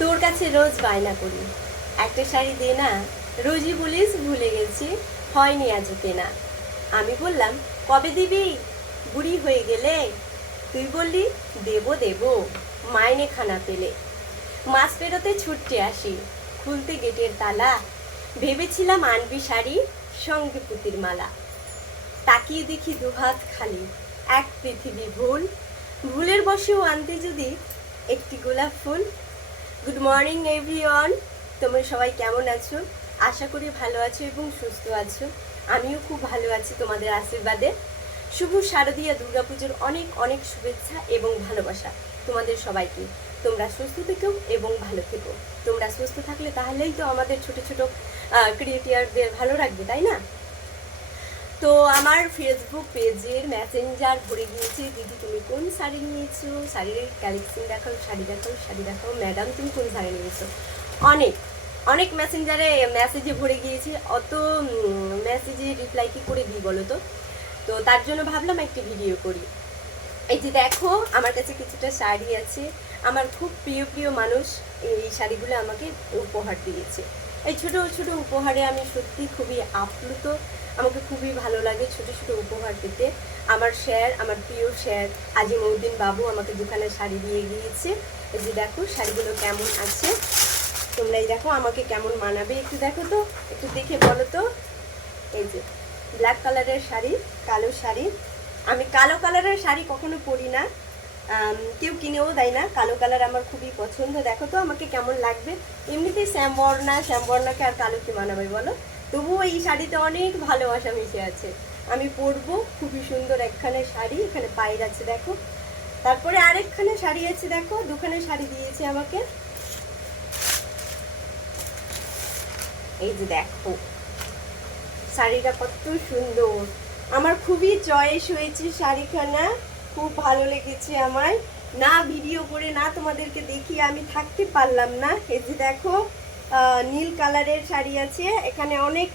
তোর কাছে রোজ বায়না করি, একটা শাড়ি দে না। রোজই বলিস ভুলে গেছি, হয়নি আজও কেনা। আমি বললাম কবে দিবি, বুড়ি হয়ে গেলে। তুই বললি দেবো দেবো, মাইনে খানা পেলে। মাস পেরোতে ছুটতে আসি, খুলতে গেটের তালা। ভেবেছিলাম আনবি শাড়ি, সঙ্গে পুতির মালা। তাকিয়ে দেখি দুহাত খালি, এক পৃথিবী ভুল। ভুলের বশেও আনতে যদি একটি গোলাপ ফুল। গুড মর্নিং এভরিওয়ান, তোমরা সবাই কেমন আছো? আশা করি ভালো আছো এবং সুস্থ আছো। আমিও খুব ভালো আছি তোমাদের আশীর্বাদে। শুভ শারদীয়া দুর্গাপুজোর অনেক অনেক শুভেচ্ছা এবং ভালোবাসা তোমাদের সবাইকে। তোমরা সুস্থ থেকো এবং ভালো থেকো। তোমরা সুস্থ থাকলে তাহলেই তো আমাদের ছোট ছোট ক্রিয়েটরদের ভালো রাখবে, তাই না? তো আমার ফেসবুক পেজের মেসেঞ্জার ভরে গিয়েছে, দিদি তুমি কোন শাড়ি নিয়েছো, শাড়ির কালেকশন দেখাও, শাড়ি দেখাও, শাড়ি দেখাও, ম্যাডাম তুমি কোন শাড়ি নিয়েছো। অনেক অনেক মেসেজে ভরে গিয়েছে। অত মেসেজে রিপ্লাই কি করে দিই বলো তো? তো তার জন্য ভাবলাম একটি ভিডিও করি। এই যে দেখো, আমার কাছে কিছুটা শাড়ি আছে। আমার খুব প্রিয় প্রিয় মানুষ এই শাড়িগুলো আমাকে উপহার দিয়েছে। এই ছোট ছোট উপহারে আমি সত্যি খুবই আপ্লুত। আমাকে খুবই ভালো লাগে ছোট ছোট উপহার দিতে। আমার স্যার, আমার প্রিয় স্যার আজিমউদ্দিন বাবু আমাকে দুখানা শাড়ি দিয়ে গিয়েছে। এই যে দেখো শাড়িগুলো কেমন আছে, তোমরা এই দেখো আমাকে কেমন মানাবে একটু দেখো তো, একটু দেখে বলো তো। এই যে ব্ল্যাক কালারের শাড়ি, কালো শাড়ি। আমি কালো কালারের শাড়ি কখনো পরি না, কেউ কিনেও দেয় না। কালো কালার আমার খুবই পছন্দ। দেখো তো আমাকে কেমন লাগবে। এমনিতেই শ্যামবর্ণাকে আর কালো কি মানাবে বলো? তবুও এই শাড়িতে অনেক ভালোবাসা মিশে আছে। আমি পরবো, খুবই সুন্দর একখানে শাড়ি, এখানে পায়ের আছে দেখো। তারপরে আরেকখানে শাড়ি আছে দেখো, দুখানে শাড়ি দিয়েছে আমাকে। এই যে দেখো শাড়িটা কত সুন্দর, আমার খুবই চয়েস হয়েছে শাড়িখানা, খুব ভালো লেগেছে আমার। না ভিডিও করে না তোমাদেরকে দেখিয়ে আমি থাকতে পারলাম না। এই যে দেখো নীল কালারের শাড়ি আছে, এখানে অনেক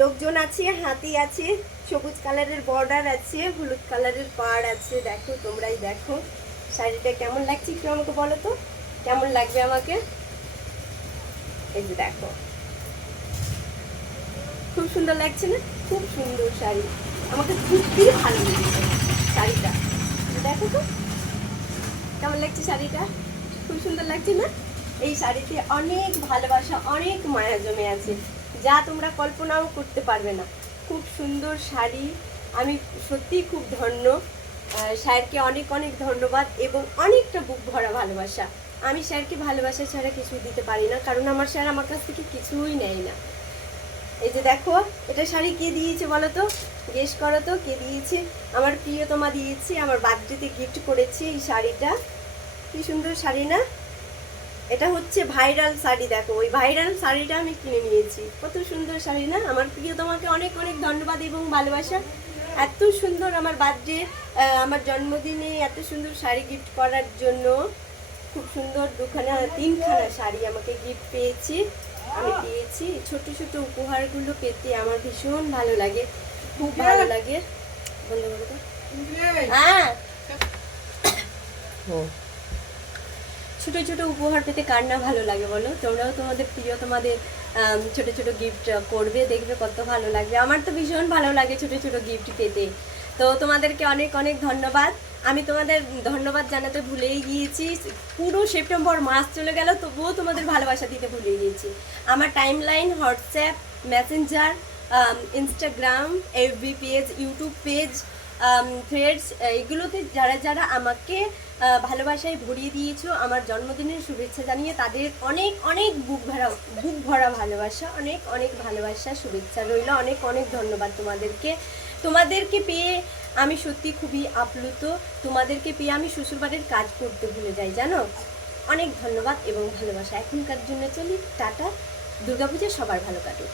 লোকজন আছে, হাতি আছে, সবুজ কালারের বর্ডার আছে, হলুদ কালারের পাড় আছে। দেখো তোমরাই দেখো শাড়িটা কেমন লাগছে, একটু আমাকে বলো তো কেমন লাগবে আমাকে। এই যে দেখো খুব সুন্দর লাগছে না? খুব সুন্দর শাড়ি, আমাকে খুবই ভালো লেগেছে শাড়িটা। দেখো তো কেমন লাগছে শাড়িটা, খুব সুন্দর লাগছে না? এই শাড়িতে অনেক ভালোবাসা, অনেক মায়া জমে আছে, যা তোমরা কল্পনাও করতে পারবে না। খুব সুন্দর শাড়ি, আমি সত্যিই খুব ধন্য। স্যারকে অনেক অনেক ধন্যবাদ এবং অনেকটা বুক ভরা ভালোবাসা। আমি স্যারকে ভালোবাসা ছাড়া কিছুই দিতে পারি না, কারণ আমার স্যার আমার কাছ থেকে কিছুই নেয় না। এই যে দেখো এটা শাড়ি কে দিয়েছে বলো তো, গেস করো তো কে দিয়েছে। আমার প্রিয়তমা দিয়েছে, আমার বার্থডেতে গিফট করেছে এই শাড়িটা। কি সুন্দর শাড়ি না? এটা হচ্ছে ভাইরাল শাড়ি, দেখো ওই ভাইরাল শাড়িটা আমি কিনে নিয়েছি। কত সুন্দর শাড়ি না? আমার প্রিয়তমাকে অনেক অনেক ধন্যবাদ এবং ভালোবাসা। এত সুন্দর আমার বার্থডে, আমার জন্মদিনে এত সুন্দর শাড়ি গিফট করার জন্য। খুব সুন্দর তিনখানা শাড়ি আমাকে গিফট পেয়েছি, আমি পেয়েছি। ছোট ছোট উপহারগুলো পেতে আমার ভীষণ ভালো লাগে, খুব ভালো লাগে। বন্ধ করো তো। হ্যাঁ, ছোট ছোট উপহার পেতে কার না ভালো লাগে বলো? তোমরাও তোমাদের প্রিয় তোমাদের ছোট ছোট গিফট করবে, দেখবে কত ভালো লাগবে। আমার তো ভীষণ ভালো লাগে ছোট ছোট গিফট পেতে। তো তোমাদেরকে অনেক অনেক ধন্যবাদ। আমি তোমাদের ধন্যবাদ জানাতে ভুলেই গিয়েছি। পুরো সেপ্টেম্বর মাস চলে গেল, তবুও তোমাদের ভালোবাসা দিতে ভুলে গিয়েছি। আমার timeline, WhatsApp, Messenger, Instagram, FB page, YouTube page, Threads, এগুলোতে যারা যারা আমাকে ভালোবাসায় ভরিয়ে দিয়েছো, আমার জন্মদিনের শুভেচ্ছা জানিয়ে তাদের অনেক অনেক বুক ভরা ভালোবাসা, অনেক অনেক ভালোবাসা, শুভেচ্ছা রইল। অনেক অনেক ধন্যবাদ তোমাদেরকে পেয়ে আমি সত্যি খুবই আপ্লুত। তোমাদেরকে পেয়ে আমি শ্বশুরবাড়ির কাজ করতে ভুলে যাই জানো। অনেক ধন্যবাদ এবং ভালোবাসা। এখনকার জন্য চলি, টাটা। দুর্গাপূজা সবার ভালো কাটুক।